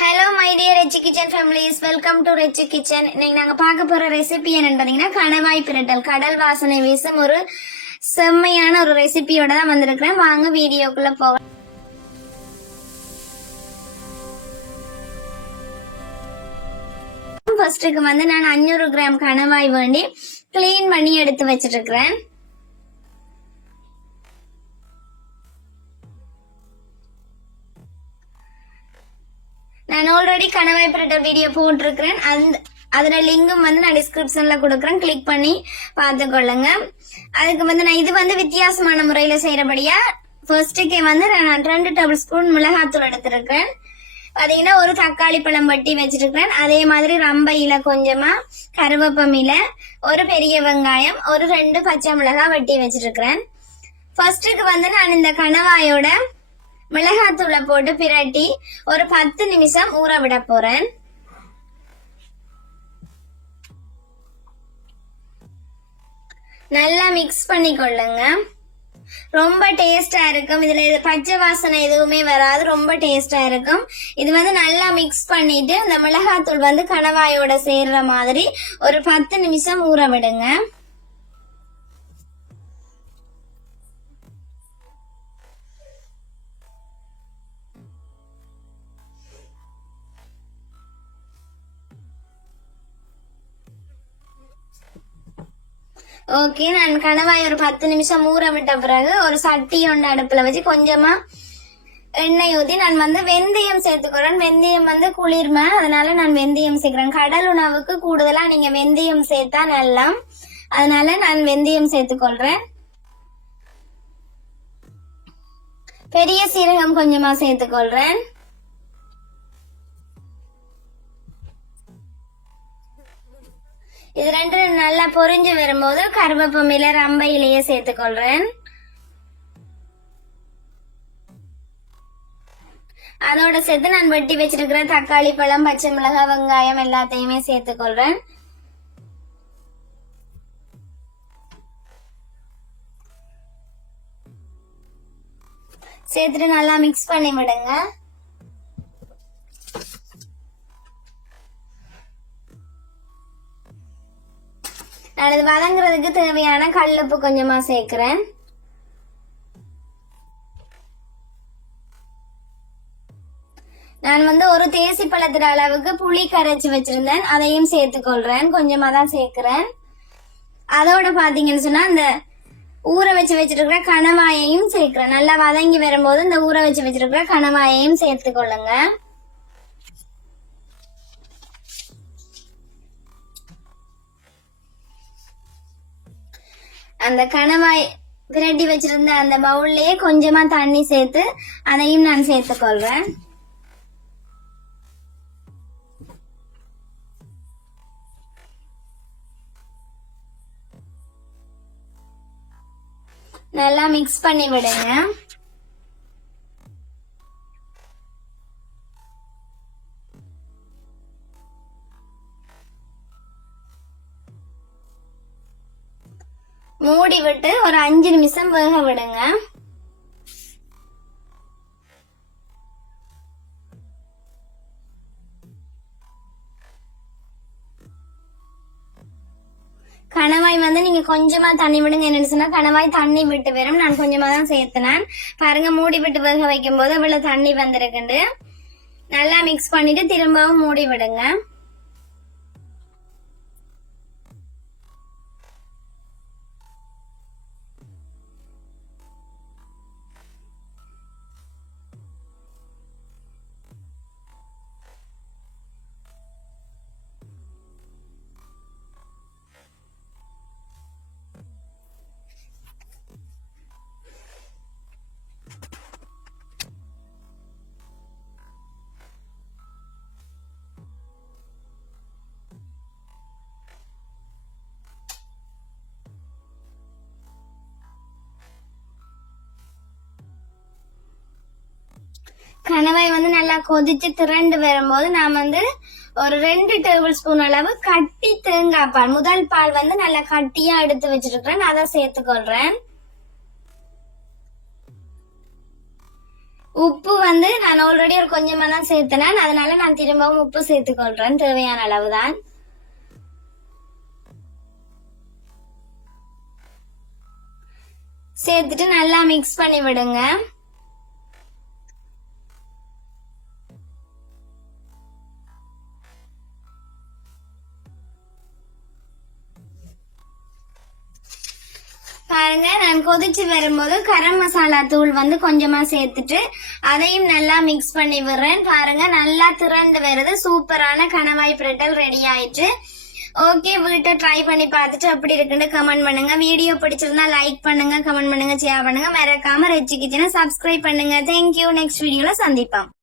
Hello my dear Rechi kitchen families, welcome to Rechi kitchen. இன்னைக்கு நாங்க பார்க்க போற ரெசிபி என்னன்னு பாத்தீங்கன்னா கணவாய் பிரட்டல். கடல் வாசனை வீசும் ஒரு செம்மையான ஒரு ரெசிபியோட தான் வந்திருக்கிறேன். வாங்க வீடியோக்குள்ள போகலாம். ஃபர்ஸ்ட்டுக்கு நான் 500 கிராம் கணவாய் வேண்டி கிளீன் பண்ணி எடுத்து வச்சிட்டு இருக்கிறேன். நான் ஆல்ரெடி கணவாய் பிரட்டல் வீடியோ போட்டிருக்கிறேன். அதோட லிங்கும் நான் டிஸ்கிரிப்ஷன்ல கொடுக்குறேன், கிளிக் பண்ணி பார்த்துக்கொள்ளுங்க. அதுக்கு நான் இது வித்தியாசமான முறையில செய்யறபடியா ஃபர்ஸ்ட்டுக்கே நான் 2 டேபிள் ஸ்பூன் மிளகாத்தூள் எடுத்திருக்கிறேன். பாத்தீங்கன்னா ஒரு தக்காளி பழம் வட்டி வச்சிருக்கிறேன். அதே மாதிரி ரம்பையில கொஞ்சமா கருவேப்பமில, ஒரு பெரிய வெங்காயம், ஒரு 2 பச்சை மிளகாய் வெட்டி வச்சிருக்கிறேன். ஃபர்ஸ்ட்டுக்கு நான் இந்த கணவாயோட மிளகாத்தூளை போட்டு பிரட்டி ஒரு 10 நிமிஷம் ஊற விட போறேன். நல்லா மிக்ஸ் பண்ணி கொள்ளுங்க. ரொம்ப டேஸ்டா இருக்கும். இதுல பச்சை வாசனை எதுவுமே வராது, ரொம்ப டேஸ்டா இருக்கும். இது நல்லா மிக்ஸ் பண்ணிட்டு இந்த மிளகாத்தூள் கணவாயோட சேர்ற மாதிரி ஒரு 10 நிமிஷம் ஊற விடுங்க. ஓகே, நான் கணவாய் ஒரு 10 நிமிஷம் ஊற விட்ட பிறகு ஒரு சட்டி ஒன்று அடுப்புல வச்சு கொஞ்சமா எண்ணெய் ஊத்தி நான் வெந்தயம் சேர்த்துக்கிறேன். வெந்தயம் குளிர்மை, அதனால நான் வெந்தயம் சேர்க்கிறேன். கடல் உணவுக்கு கூடுதலா நீங்க வெந்தயம் சேர்த்தா நல்லா, அதனால நான் வெந்தயம் சேர்த்துக்கொள்றேன். பெரிய சீரகம் கொஞ்சமா சேர்த்துக்கொள்றேன். இது 2 நல்லா பொரிஞ்சு வரும்போது கருவேப்பமில, ரம்பையிலேயே சேர்த்துக்கொள்றேன். அதோட சேர்த்து நான் வெட்டி வச்சிருக்கிற தக்காளி பழம், பச்சை மிளகாய், வெங்காயம் எல்லாத்தையுமே சேர்த்துக்கொள்றேன். சேர்த்துட்டு நல்லா மிக்ஸ் பண்ணி விடுங்க. நான் இது வதங்குறதுக்கு தேவையான கல்லுப்பு கொஞ்சமா சேர்க்கிறேன். நான் ஒரு தேசி பழத்திர அளவுக்கு புளி கரைச்சி வச்சிருந்தேன், அதையும் சேர்த்துக்கொள்றேன். கொஞ்சமா தான் சேர்க்கிறேன். அதோட பாத்தீங்கன்னு சொன்னா இந்த ஊற வச்சு வச்சிருக்கிற கணவாயையும் சேர்க்கிறேன். நல்லா வதங்கி வரும்போது இந்த ஊற வச்சு வச்சிருக்கிற கணவாயையும் சேர்த்துக்கொள்ளுங்க. அந்த கணவாய் பிரட்டி வச்சிருந்த அந்த பவுல்லயே கொஞ்சமா தண்ணி சேர்த்து அதையும் நான் சேர்த்துக்கொள்றேன். நல்லா மிக்ஸ் பண்ணி விடுங்க. மூடி விட்டு ஒரு 5 நிமிஷம் வேக விடுங்க. கணவாய் நீங்க கொஞ்சமா தண்ணி விடுங்க. என்னன்னு சொன்னா கணவாய் தண்ணி விட்டு வரும். நான் கொஞ்சமா தான் சேர்த்தினேன். பாருங்க, மூடி விட்டு வேக வைக்கும் போது இவ்வளவு தண்ணி வந்திருக்குண்டு. நல்லா மிக்ஸ் பண்ணிட்டு திரும்பவும் மூடி விடுங்க. கணவாய் நல்லா கொதிச்சு திரண்டு வரும்போது நான் ஒரு 2 டேபிள் ஸ்பூன் அளவு கட்டி தேங்காய் பால், முதல் பால் நல்லா கட்டியா எடுத்து வச்சிருக்கிறேன், அதை சேர்த்துக்கொள்றேன். உப்பு வந்து நான் ஆல்ரெடி ஒரு கொஞ்சமா தான் சேர்த்தனேன், அதனால நான் திரும்பவும் உப்பு சேர்த்துக்கொள்றேன் தேவையான அளவுதான். சேர்த்துட்டு நல்லா மிக்ஸ் பண்ணி விடுங்க. பாருங்க, நான் கொதிச்சு வரும்போது கரம் மசாலா தூள் வந்து கொஞ்சமா சேர்த்துட்டு அதையும் நல்லா மிக்ஸ் பண்ணி விடுறேன். பாருங்க, நல்லா திரண்டு வருது. சூப்பரான கணவாய் பிரட்டல் ரெடி ஆயிட்டு. ஓகே, வீட்டை ட்ரை பண்ணி பார்த்துட்டு எப்படி இருக்குன்னு கமெண்ட் பண்ணுங்க. வீடியோ பிடிச்சிருந்தா லைக் பண்ணுங்க, கமெண்ட் பண்ணுங்க, ஷேர் பண்ணுங்க. மறக்காம ரெச்சி கிச்சனை சப்ஸ்கிரைப் பண்ணுங்க. தேங்க்யூ. நெக்ஸ்ட் வீடியோல சந்திப்போம்.